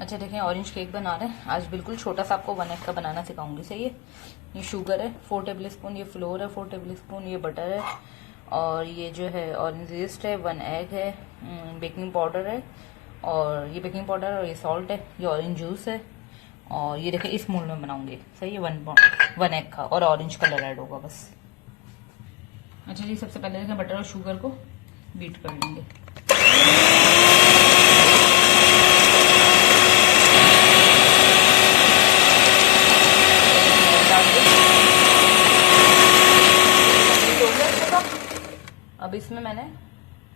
अच्छा देखें, orange cake बना रहे हैं आज। बिल्कुल छोटा सा आपको 1 एग का बनाना सिखाऊंगी। सही है। ये शुगर है 4 टेबल स्पून, ये फ्लोर है 4 टेबल स्पून, ये बटर है, और ये जो है ऑरेंज ईस्ट है, 1 एग है, बेकिंग पाउडर है, और ये बेकिंग पाउडर और ये सॉल्ट है, ये ऑरेंज जूस है, और ये देखें इस मोल्ड में बनाऊंगी। सही है। 1 एग का और ऑरेंज कलर ऐड होगा बस। अच्छा जी, सबसे पहले देखें बटर और शुगर को बीट कर लेंगे। अब इसमें मैंने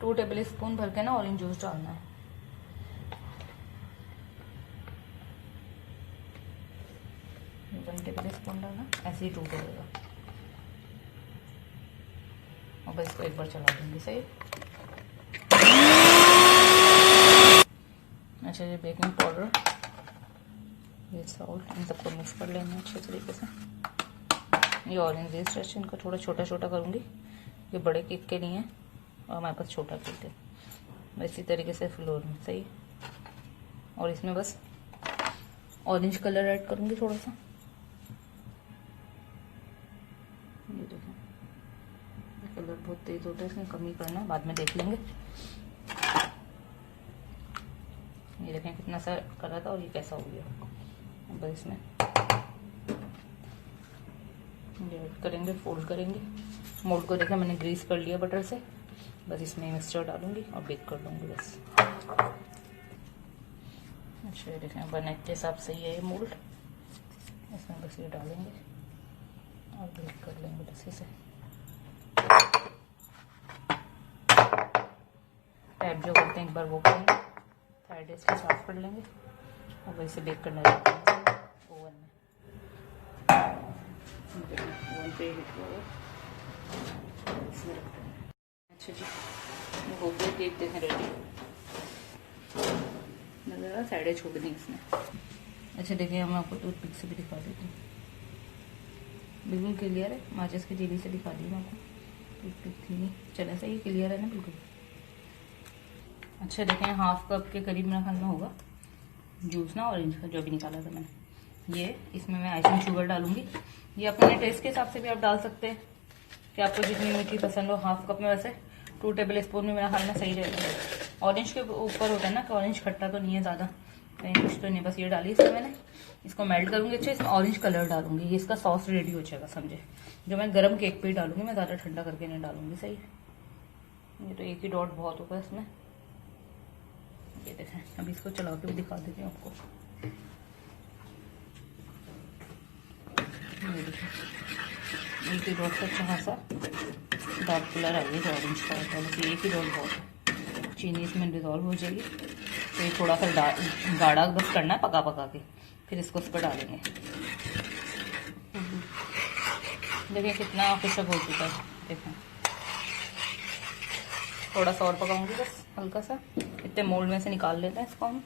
2 टेबल स्पून भर के ना ऑरेंज जूस डालना है। टेबल स्पून डालना, ऐसे ही टूट जाएगा। और बस इसको एक बार चला देंगे। सही। अच्छा, ये बेकिंग पाउडर, ये सॉल्ट, इन सबको मिक्स कर लेना अच्छे तरीके से। ये ऑरेंज ईस्ट है, इनको थोड़ा छोटा छोटा करूँगी, ये बड़े केक के लिए है और हमारे पास छोटा केक है। इसी तरीके से फ्लोर में। सही। और इसमें बस ऑरेंज कलर ऐड करूँगी थोड़ा सा। ये देखो, कलर बहुत तेज होता है, इसमें कमी करना है, बाद में देख लेंगे। ये देखें कितना सा करा था और ये कैसा हो गया। अब इसमें ऐड करेंगे, फोल्ड करेंगे। मोल्ड को देखें मैंने ग्रीस कर लिया बटर से। बस इसमें मिक्सचर डालूंगी और बेक कर लूँगी बस। अच्छा, ये देखें 1 एग के हिसाब से ये मोल्ड, इसमें बस ये डालेंगे और बेक कर लेंगे बस इसे। टैप जो करते हैं एक बार वो करेंगे, साइड इसको साफ कर लेंगे और वैसे बेक करने लगते हैं ओवन में। ओवन पे इसमें रखते हैं। अच्छा जी, हो गया केक देखें रेडी। नज़र साइडें छोड़ दी इसमें। अच्छा देखिए, मैं आपको टूथपिक से भी दिखा देती हूँ। बिल्कुल क्लियर है, माचिस की तीली से दिखा दी मैं आपको। टूथपिक थी नहीं, चले सही क्लियर है ना बिल्कुल। अच्छा देखें, 1/2 कप के करीब मेरा खाना होगा जूस ना, ऑरेंज का जो भी निकाला था मैंने। ये इसमें मैं आइसिंग शुगर डालूंगी। ये अपने टेस्ट के हिसाब से भी आप डाल सकते हैं कि आपको जितनी मीठी पसंद हो। 1/2 कप में वैसे 2 टेबल स्पून में मेरा खाना सही रहेगा। ऑरेंज के ऊपर होता है ना कि ऑरेंज खट्टा तो नहीं है ज़्यादा, कहीं कुछ तो नहीं। बस ये डाली इसमें मैंने, इसको मेल्ट करूँगी अच्छे। इसमें ऑरेंज कलर डालूंगी, ये इसका सॉस रेडी हो जाएगा समझे। जो मैं गर्म केक पे ही डालूंगी, मैं ज़्यादा ठंडा करके नहीं डालूंगी। सही। ये तो एक ही डॉट बहुत होगा इसमें। ये देखें, अभी इसको चला के भी दिखा देती हूँ आपको। ये देखें, एक ही डॉट का अच्छा खासा डार्क कलर आएगा ऑरेंज का, बस एक ही डॉट बहुत है। चीनी इसमें डिजॉल्व हो जाएगी, तो ये थोड़ा सा गाढ़ा बस करना है पका पका के, फिर इसको उस पर डालेंगे। देखिए कितना खुशक हो चुका है। देखें, थोड़ा सा और पकाऊंगी बस हल्का सा। इतने मोल्ड में से निकाल लेते हैं इसको हम।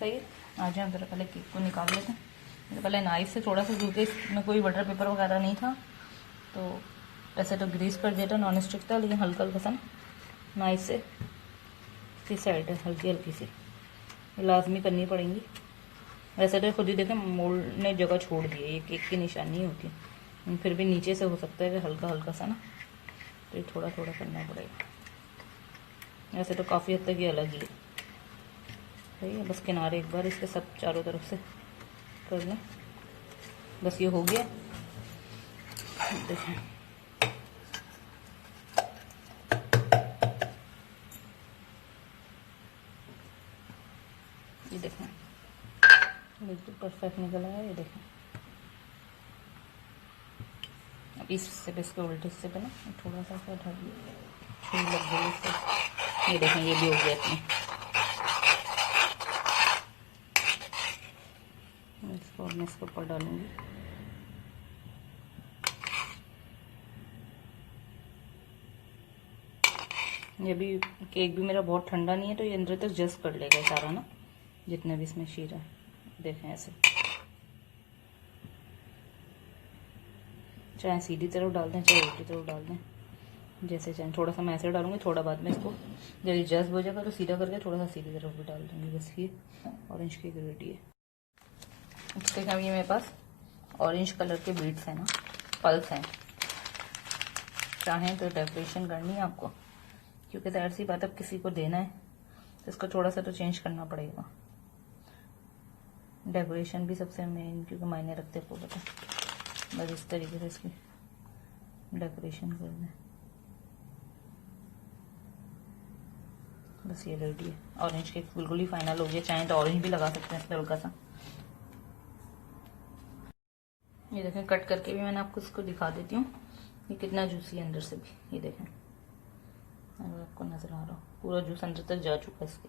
सही है। आ जाए जरा पहले केक को निकाल लेते हैं। तो पहले नाइफ से थोड़ा सा, क्योंकि इसमें कोई बटर पेपर वगैरह नहीं था, तो वैसे तो ग्रीस कर दिया था, नॉन स्टिक था, लेकिन हल्का हल्का सा नाइफ से इसकी साइड है हल्की हल्की सी लाजमी करनी पड़ेंगी। वैसे तो खुद ही देखें मोल्ड ने जगह छोड़ दी है, ये केक की निशानी होती है, फिर भी नीचे से हो सकता है कि हल्का हल्का सा ना, तो ये थोड़ा थोड़ा करना पड़ेगा। वैसे तो काफ़ी हद तक ये अलग ही है। सही है। बस किनारे एक बार इसके सब चारों तरफ से कर लें, बस ये हो गया। देखें, ये देखें बिल्कुल परफेक्ट निकला है। ये देखें, अब इससे भी इसके उल्टे से बना थोड़ा सा छुरी लग गई इससे। ये देखें, ये भी हो गया इतनी। इसको मैं इसके ऊपर डालूंगी। ये भी केक भी मेरा बहुत ठंडा नहीं है, तो ये अंदर तक जस्ट कर लेगा सारा ना, जितने भी इसमें शीरा है। देखें ऐसे, चाहे सीधी तरफ डाल दें चाहे उल्टी तरफ डाल दें, जैसे चाहे, थोड़ा सा मैं ऐसे डालूंगी, थोड़ा बाद में इसको जब ये जज्ब हो जाएगा तो सीधा करके थोड़ा सा सीधी तरफ भी डाल दूंगी। बस ये ऑरेंज की रेडी है। इसके क्या, ये मेरे पास ऑरेंज कलर के बीड्स हैं ना, पल्स हैं। चाहें तो डेकोरेशन करनी है आपको, क्योंकि ज़ाहिर सी बात अब किसी को देना है तो इसको थोड़ा सा तो चेंज करना पड़ेगा। डेकोरेशन भी सबसे मेन, क्योंकि मायने रखते हैं, आपको पता। बस इस तरीके से इसकी डेकोरेशन कर दें। बस ये रेडी है। ऑरेंज केक बिल्कुल ही फाइनल हो गया। चाहें तो ऑरेंज भी लगा सकते हैं इस पर हल्का सा। ये देखें, कट करके भी मैंने आपको इसको दिखा देती हूँ ये कितना जूसी है अंदर से भी। ये देखें, अगर आपको नजर आ रहा हो, पूरा जूस अंदर तक जा चुका है। इसके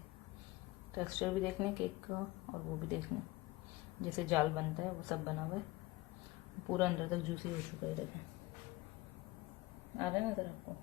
टेक्सचर भी देखने केक का, और वो भी देखने जैसे जाल बनता है वो सब बना हुआ है, पूरा अंदर तक जूसी हो चुका है। देखें, आ रहा है नजर आपको।